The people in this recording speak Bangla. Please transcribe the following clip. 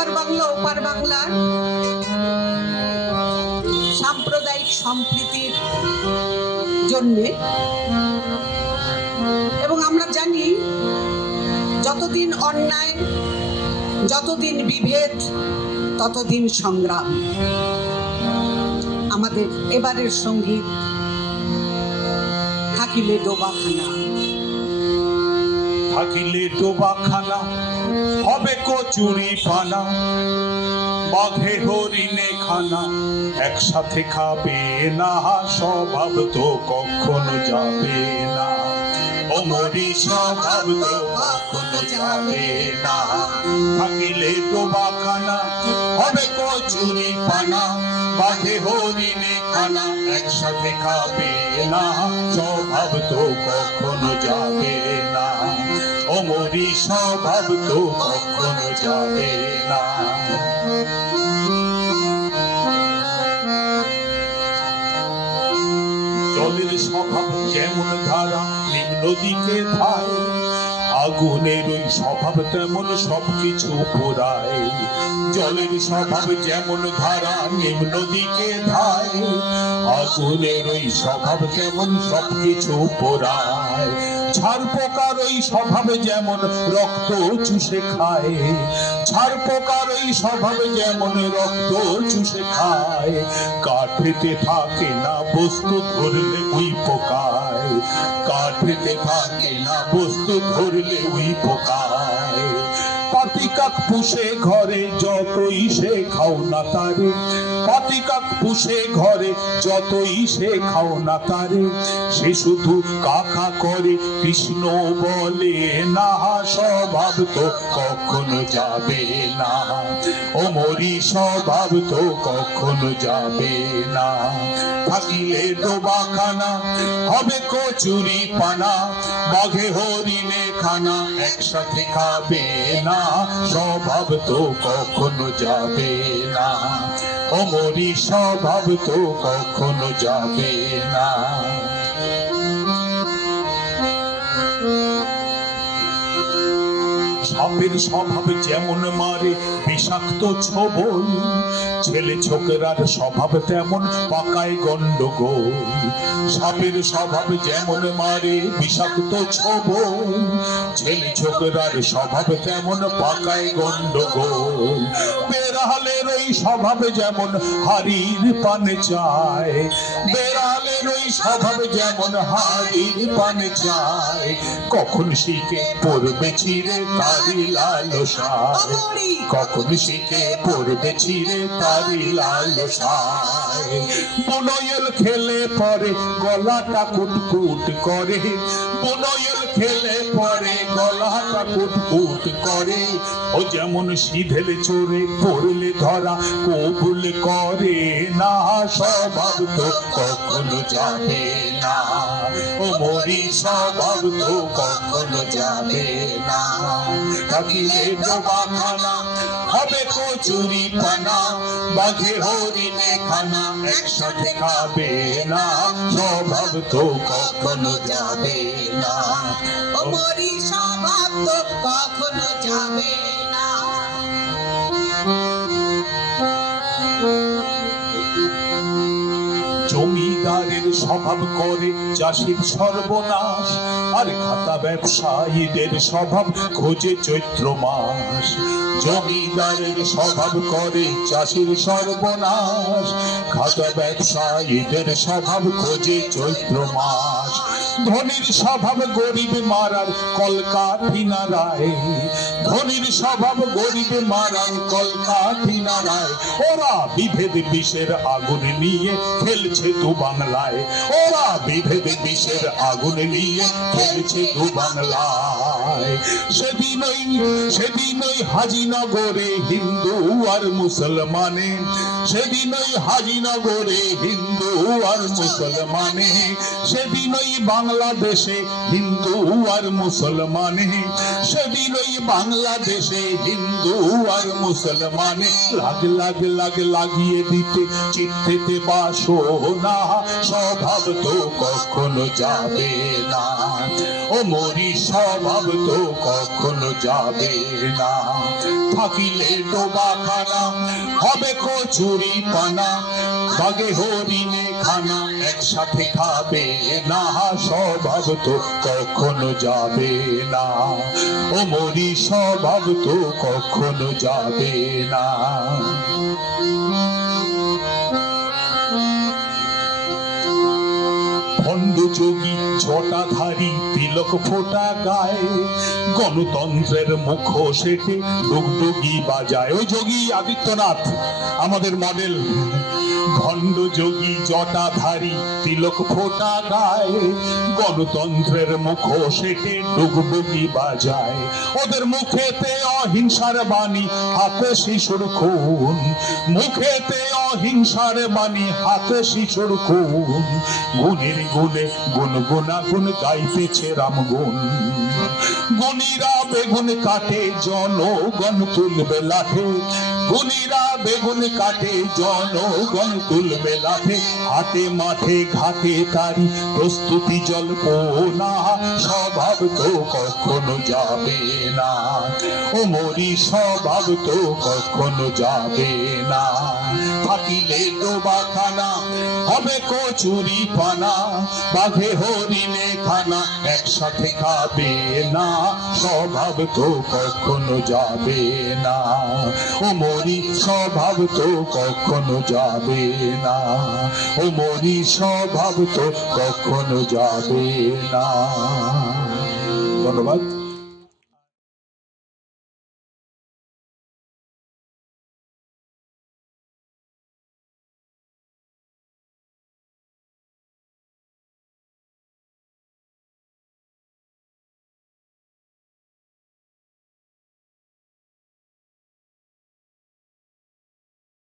এপার বাংলা ওপার বাংলার সাম্প্রদায়িক সম্প্রীতির জন্যে। এবং আমরা জানি যতদিন অন্যায়, যতদিন বিভেদ, ততদিন সংগ্রাম। আমাদের এবারের সঙ্গীত থাকিলে ডোবাখানা। থাকিলে ডোবাখানা হবে কচুরি পানা, বাঘে হরিণে খানা একসাথে খাবে না, স্বভাব তো কখনো যাবে না। ওমরি স্বভাব তো কখনো যাবে না। থাকিলে ডোবাখানা হবে কচুরি পানা, বাঘে হরিণে খানা একসাথে খাবে না, স্বভাব তো কখনো যাবে না। ওমরি স্বভাব তো কখনো যাবে না। জলের স্বভাব যেমন ধারা নিম্ন দিকে ধায়, আগুনের ওই স্বভাব তেমন সবকিছু পোড়ায়। জলের স্বভাব যেমন ধারা নিম্ন দিকে ধায়, আগুনের ওই স্বভাব তেমন সবকিছু পোড়ায়। ছাড় পোকার ওই স্বভাব যেমন রক্ত চুষে খায়, ছাড় পোকার ওই স্বভাব যেমন রক্ত চুষে খায়। কাঠেতে থাকে না বস্তু ধরলে ওই পোকায়, কাঠেতে থাকে না বস্তু ধরলে ওই পোকায়। পাতিকাক পুষে ঘরে যতই সে খাও না তারে, পাতিকাক পুষে ঘরে যতই সে খাও না তারে, সে শুধু কাকা করে কৃষ্ণ বলে না, স্বভাব তো কখনো যাবে না। ওমরি স্বভাব তো কখনো যাবে না। থাকিলে ডোবাখানা হবে কচুরি পানা, বাঘে হরিণে খানা একসাথে খাবে না, স্বভাব তো কখনো যাবে না। ওমরি স্বভাব তো কখনো যাবে না। সাপের স্বভাব যেমন মারে বিষাক্ত ছোবল, ছেলে ছোকরার স্বভাব তেমন পাকায় গন্ডগোল। সাপের স্বভাব যেমন মারে বিষাক্ত ছোবল, ছেলে ছোকরার স্বভাব তেমন পাকায় গন্ডগোল। বেড়ালের ওই স্বভাব যেমন হাড়ির পানে চায়, বেড়ালের ওই স্বভাব যেমন হাড়ির পানে চায়। কখন শিখে পড়বে ছিঁড়ে তারি লালসায়, কখন শিখে পড়বে ছিঁড়ে তারি লালসায়। বুনয়েল খেলে পরে গলাটা কুটকুট করে, বুনয়েল খেলে পরে গলাটা কুটকুট করে। ও যেমন সিধেল চোরে পড়লে ধরা কবুল করে না, স্বভাব তো কখনো যাবে না। ওমরি স্বভাব তো কখনো যাবে না। থাকিলে ডোবাখানা হবে কচুরি পানা, বাঘে হরিণে খানা একসাথে খাবে না, স্বভাব তো কখনো যাবে না। ওমরি স্বভাব তো কখনো যাবে না। জমিদারের স্বভাব করে চাষির সর্বনাশ, আর খাতা ব্যবসায়ীদের স্বভাব খোঁজে চৈত্র মাস। জমিদারের স্বভাব করে চাষির সর্বনাশ, খাতা ব্যবসায়ীদের স্বভাব খোঁজে চৈত্র মাস। ধনীর স্বভাব গরিব মারার কলকাঠি নাড়ায়, ধনীর স্বভাব গরিব মারার কলকাঠি নাড়ায়। ওরা বিভেদ বিষের আগুন নিয়ে খেলছে দু বাংলায়, ওরা বিভেদ বিষের আগুন নিয়ে খেলছে দু বাংলায়। সেদিনই হাজিনগরে হিন্দু আর মুসলমানে, সেদিনই হাজিনগরে হিন্দু আর মুসলমানে, সেদিনই বাংলাদেশে হিন্দু আর মুসলমানে, সেদিনই বাংলাদেশে হিন্দু আর মুসলমানে। লাগিয়ে দিতে চিত্তেতে বাসনা, স্বভাব তো কখনো যাবে না। ওমরি স্বভাব তো কখনো যাবে না। থাকিলে ডোবাখানা হবে কচুরি পানা, বাগে হরিণে খানা একসাথে খাবে না, স্বভাব তো কখনো যাবে না। ও মরি স্বভাব তো কখনো যাবে না। ভণ্ড যোগী জটাধারী তিলক ফোটা গায়ে, গণতন্ত্রের মুখ সেটে ডুগডুগি বাজায়। ওই যোগী আদিত্যনাথ আমাদের মডেল। ভণ্ড যোগী জটাধারী তিলক ফোটা গায়ে, গণতন্ত্রের মুখ সেটে ডুগডুগি বাজায়। ওদের মুখেতে অহিংসার বাণী, হাতে শিশুর খুন। মুখেতে অহিংসার বাণী, হাতে শিশুর খুন। গুণের গুণে গুনগুনাগুন গাইতেছে রামগুণ। গুণীরা বেগুন কাটে, জনগণ তুলবে লাঠে। গুণীরা বেগুন কাটে, জনগণ তুলবে লাঠে। হাটে মাঠে ঘাটে তারি প্রস্তুতি জল্পনা, স্বভাব তো কখনো যাবে না। ও মরি স্বভাব তো কখনো যাবে না। থাকিলে ডোবাখানা হবে কচুরি পানা, বাঘে হরিণে খানা একসাথে খাবে না, স্বভাব তো কখনো যাবে না। ও মরি স্বভাব তো কখনো যাবে না। ও মরি স্বভাব তো কখনো যাবে না। ধন্যবাদ।